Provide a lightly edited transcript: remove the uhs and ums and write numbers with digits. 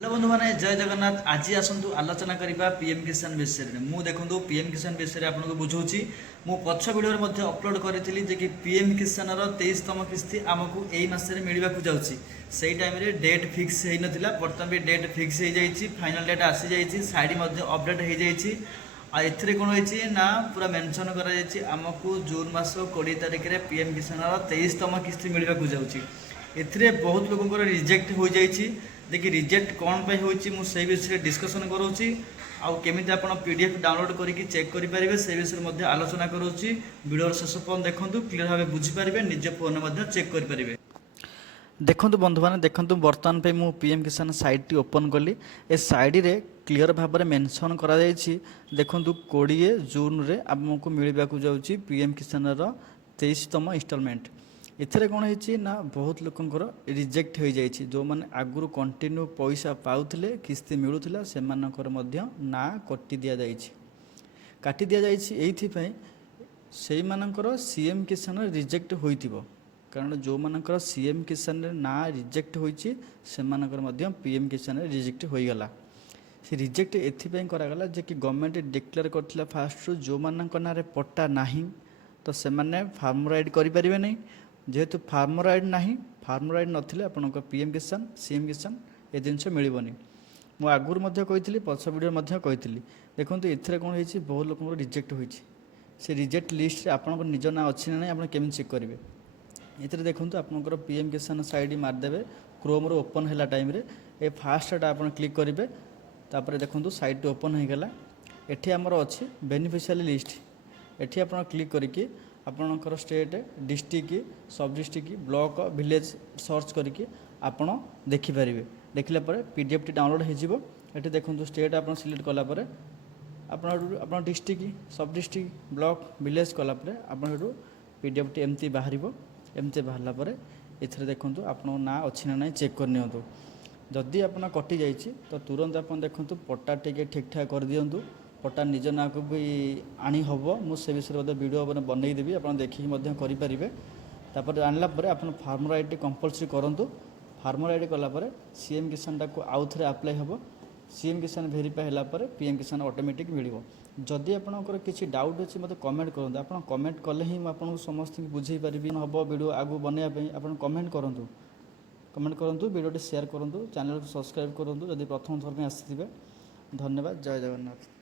Hello बंधु मैंने जय जगन्नाथ। आज आसतु आलोचना करवा पीएम किसान विषय में। मु देखो पीएम किसान विषय में आपको बुझाऊँगी। मु पछ भिडियो अपलोड करी कि पीएम किसान 23तम किस्ती आमको यही मसरे मिलवा जाऊँगी। से टाइम रे डेट फिक्स हो नाला, बर्तमान भी डेट फिक्स हो जाए, फाइनाल डेट आसी जाइए, साइड अपडेट हो जाए। एथिरे कौन होती ना पूरा मेंशन कर आमको जून मास 20 तारिख में पीएम किसान 23तम किस्ती मिलवा जाऊँगी। एथिरे बहुत लोगों रिजेक्ट हो जाइए। देखिए रिजेक्ट कौन पे होची मुझे विषय डिस्कसन करोची आउ केमिति आपण पीडीएफ डाउनलोड करके चेक करेंगे से विषय में आलोचना करोची। वीडियो शेष पर्यंत देखंतु, क्लियर भाव बुझीपारे, निज फोन में चेक करेंगे। देखो बंधु मैंने देखो बर्तमान पे मु पीएम किसान साइट टी ओपन कली। ए साइड रे क्लियर भाव में मेंशन करा जायछि। देखो 20 जून रे आमको मिलवा जाऊँगी पीएम किसान 23तम इंस्टॉलमेंट। एथिरे कौन होती ना बहुत लोकंर रिजेक्ट हो जाए। जो मैंने आगुरी कंटिन्यू पैसा पाउथिले किस्ती मिलूला से ना कटि दि जाए, काटी दि जाए। से मानकर सीएम किसान रिजेक्ट होइतिबो, कारण जो मानकर सीएम किसान ना रिजेक्ट होइछि से मानकर पीएम किसान रिजेक्ट होइगला। से रिजेक्ट एथिपाई करागला जे कि गवर्नमेंट डिक्लेयर करथिला फास्ट जो मानक नारे पट्टा नाही तो से माने फार्मर आइड करि परिबे नहीं। जेहेतु फार्मर आइड ना, फार्मर आइड नथिले आपनका पीएम किसान सीएम किसान ए जिनस मिलबनी। मु आगुर मध्य कहितली, पछ वीडियो मध्य कहितली। देखंतु एथिरे कोन होइछि बहुत लोक रिजेक्ट होइछि। से रिजेक्ट लिस्ट रे आपनका निज ना अछि ना, आपन केमि चेक करिवे। एथिरे देखंतु आपनकर पीएम किसान साइड मार देबे। क्रोम रो ओपन हैला टाइम रे ए फास्टटा आपन क्लिक करिवे। तापर देखंतु साइट ओपन हो गला। एठी हमर अछि बेनिफिशियरी लिस्ट। एठी आपन क्लिक करिके आपनकर स्टेट, डिस्ट्रिक्ट, सब डिस्ट्रिक्ट, ब्लॉक, विलेज सर्च करके आपन देखि परिबे। देखिला परे पीडीएफ टी डाउनलोड हो जिवो। एठी देखंतु स्टेट आपन सिलेक्ट कला परे आपन डिस्ट्रिक्ट, सब डिस्ट्रिक्ट, ब्लॉक, विलेज कला परे आपन हेटु पीडीएफ टी एमती बाहरिबो। एमती बाहरला परे एथिरे देखंतु आपन ना अछि ना नै चेक कर नियंतु। जदि आपन कटि जाइछि तो तुरंत आपन देखंतु पट्टा टिके ठीक ठाक कर दियंतु। पट्टा निज ना को भी आनी हबो। मुझे विषय में वीडियो बनई देवी, आप देखिए करेंगे। तापर आनला परे आपन फार्मर आईडी कंपलसरी करंतु। फार्मर आईडी कलापर सीएम किसान टाक आउ थे आप्लाय हम। सीएम किसान भेरीफाई होला परे पीएम किसान ऑटोमेटिक मिलिबो। जदि आपनकर किसी डाउट अछि मते कमेंट करंतु। आपन कमेंट कले ही आपन समस्त बुझेई परिबि हबो। वीडियो आगु बनया पई आपन कमेंट करंतु। कमेंट करंतु, वीडियो शेयर करंतु, चैनल को सब्सक्राइब करंतु जदि प्रथम थर में आसीथिबे। धन्यवाद। जय जगन्नाथ।